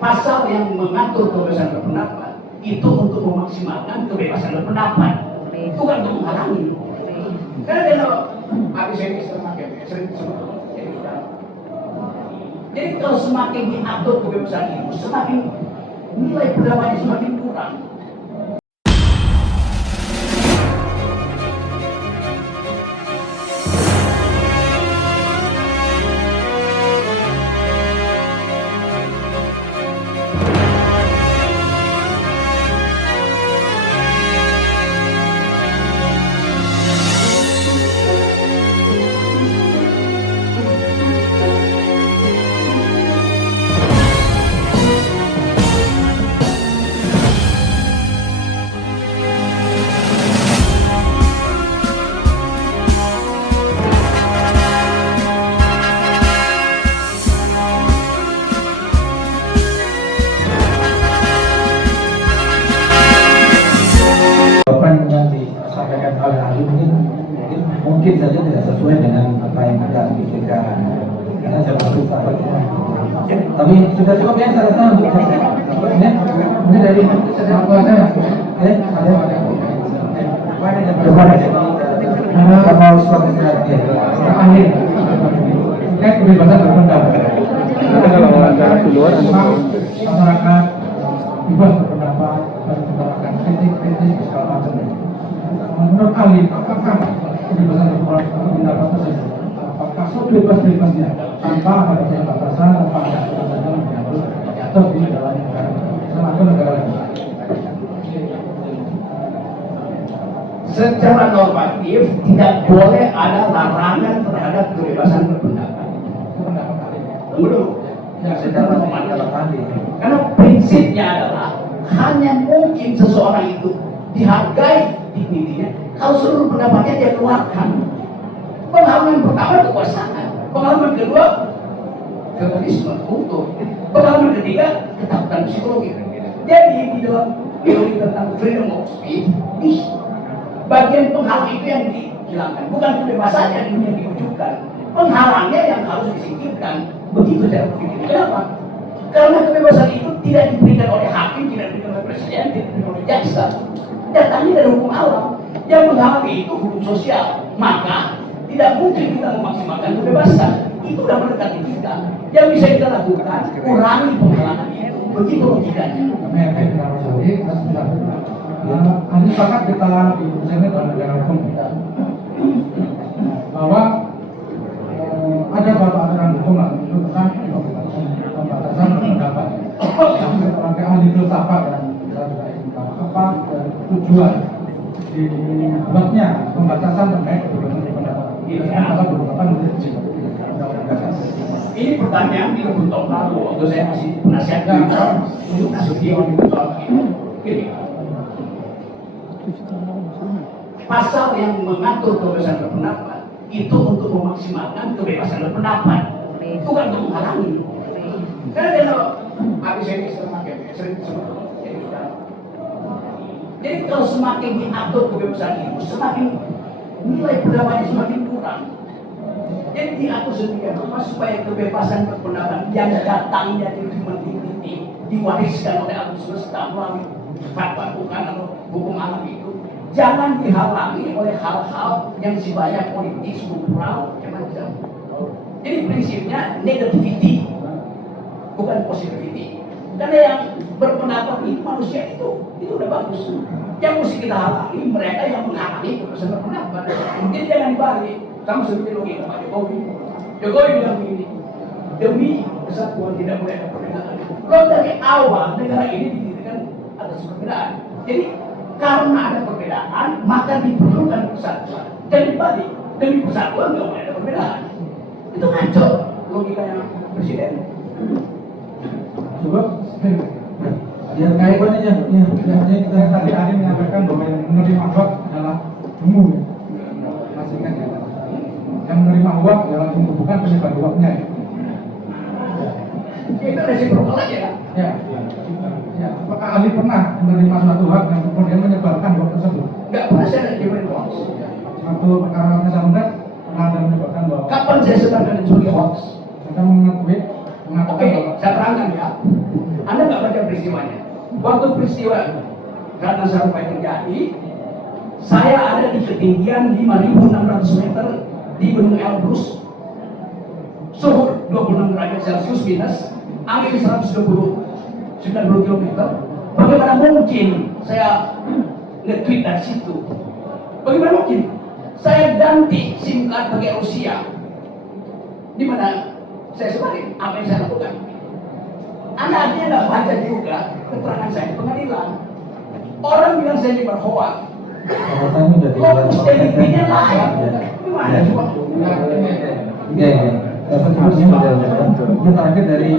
Pasal yang mengatur kebebasan berpendapat itu untuk memaksimalkan kebebasan berpendapat, bukan untuk menghalangi. Karena kalau habis ini sering disebut. Jadi kalau semakin diatur kebebasan itu, semakin nilai pendapatnya semakin kurang. Mungkin saja tidak sesuai dengan apa yang kita pikirkan, karena saya masuk apa tapi sudah cukup ya saya rasa untuk saya ya. Ini dari apa ada ada mau suatu ya akhir terkait kebebasan berpendapat. Kalau ada di luar masyarakat bebas berpendapat dan mengutarakan kritik segala macam. Menurut Ali, apakah kebebasan berpendapat tersebut apakah sebebas-bebasnya tanpa ada batasan, tanpa ada aturan yang harus diatur di dalam negara atau negara lain? Secara normatif tidak boleh ada larangan terhadap kebebasan berpendapat. Tunggu dulu. Ya, secara normatif. Karena prinsipnya adalah hanya mungkin seseorang itu dihargai dignitinya kalau seluruh pendapatnya dia keluarkan. Pengalaman pertama kekuasaan, pengalaman kedua terorisme, kultur, pengalaman ketiga ketakutan psikologi. Jadi di dalam teori tentang freedom of speech, bagian penghalang itu yang dihilangkan, bukan kebebasannya yang diwujudkan. Penghalangnya yang harus disingkirkan. Begitu cara berpikir. Kenapa? Karena kebebasan itu tidak diberikan oleh hakim, tidak diberikan oleh presiden, tidak diberikan oleh jaksa. Datangnya dari hukum alam. Yang menghalangi itu hukum sosial. Maka tidak mungkin kita memaksimalkan kebebasan. Itu sudah mendekati kita. Yang bisa kita lakukan, kurangi penghalangan itu. Begitu logikanya. Hanya sepakat kita di Indonesia dan negara hukum bahwa ada beberapa aturan hukum tentang pembatasan berpendapat. Sebagai ahli filsafat dan apa tujuan dibuatnya pembatasan terkait kebebasan berpendapat. Ini pertanyaan di untuk lalu waktu saya masih penasihat untuk studi ini. Pasal yang mengatur kebebasan berpendapat itu untuk memaksimalkan kebebasan berpendapat, bukan untuk menghalangi. Karena kalau habis ini sering disebut. Jadi kalau semakin diatur kebebasan itu, semakin nilai pendapatnya semakin kurang. Jadi diatur sedemikian rupa supaya kebebasan berpendapat yang datangnya dari humanity diwariskan oleh alam semesta melalui fatwa Tuhan atau hukum alam itu jangan dihalangi oleh hal-hal yang sifatnya politis, kultural, macam-macam. Jadi prinsipnya negativity, bukan positivity. Karena yang berpendapat itu manusia itu udah bagus. Yang mesti kita halangi mereka yang menghalangi kebebasan berpendapat. Jadi jangan dibalik. Sama seperti logika Pak Jokowi. Jokowi bilang begini, demi kesatuan tidak boleh ada perbedaan. Kalau dari awal negara ini didirikan atas perbedaan. Jadi karena ada perbedaan, maka diperlukan persatuan. Dan dibalik, demi persatuan nggak boleh ada perbedaan. Itu ngaco logikanya presiden. Coba, ya kaitan aja. Ya, kita tadi Ari menyampaikan bahwa yang menerima hak adalah umum. Masingkan ya. Yang menerima uang adalah umum, bukan penyebar uangnya. Itu resiprokal aja kan? Ya. Ya, apakah Ali pernah menerima suatu hak dan kemudian menyebarkan uang tersebut? Nggak pernah saya menerima hoax. Suatu perkara ratna sampaikan pernah ada menyebarkan bahwa Kapan saya sebarkan sebagai hoax? kita mengakui mengatakan Oke, bahwa Saya terangkan ya. Anda nggak baca peristiwanya. Waktu peristiwa Ratna Sarumpait terjadi, saya ada di ketinggian 5.600 meter di Gunung Elbrus. Suhu 26 derajat Celcius minus, angin 190 km. Bagaimana mungkin saya nge-tweet dari situ? Bagaimana mungkin? Saya ganti SIM card pakai Rusia. Di mana saya sebalik apa yang saya lakukan? Anda artinya nggak baca juga keterangan saya di pengadilan. Orang bilang saya ini berhoak. Lokus deliktinya lain. Gimana coba? Iya. Yang terakhir dari